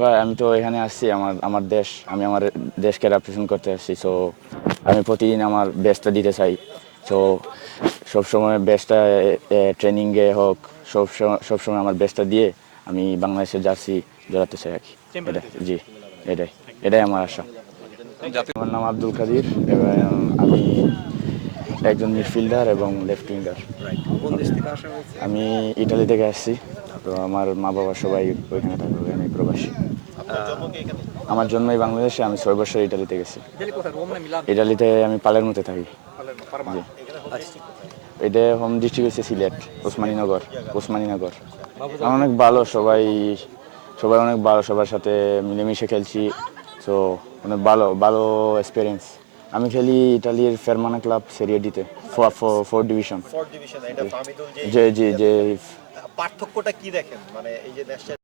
ভাই আমি তো এখানে আসছি আমার দেশ, আমি আমার দেশকে রিপ্রেজেন্ট করতে আসছি। সো আমি প্রতিদিন আমার বেস্টটা দিতে চাই। সো সবসময় বেস্টটা ট্রেনিংয়ে হোক, সবসময় আমার বেস্টটা দিয়ে আমি বাংলাদেশের জার্সি জড়াতে চাই আর কি। এটা জি, এটাই এটাই আমার আশা। আমার নাম আব্দুল কাদির এবং আমি একজন মিডফিল্ডার এবং লেফট উইঙ্গার। কোন দেশ থেকে আসা হয়েছে? আমি ইটালি থেকে আসছি। তো আমার মা বাবা সবাই ওইখানে থাকে, আমি প্রবাসী। আমার জন্মই বাংলাদেশে, আমি 6 বছর ইটালিতে গেছি। ইতালি কোথায়, রোম না মিলান? ইটালিতে আমি পালেরমোতে থাকি। পালেরমো, পারমা। জি, আচ্ছা। এটা হোম ডিস্ট্রিক্ট হচ্ছে সিলেট, ওসমানীনগর। ওসমানীনগর বাবু আমার অনেক ভালো, সবাই সবাই অনেক ভালো, সবার সাথে মিলেমিশে খেলছি। সো অনেক ভালো ভালো এক্সপিরিয়েন্স। আমি খেলি ইটালির ফেরমানা ক্লাব সেরিয়ে ডিতে, ফোর ডিভিশন। ফোর্থ ডিভিশন, এটা ফাহমিদুল যে জি জি ইয়েতে যে খেলে। পার্থক্যটা কি দেখেন, মানে এই যে ন্যাশনাল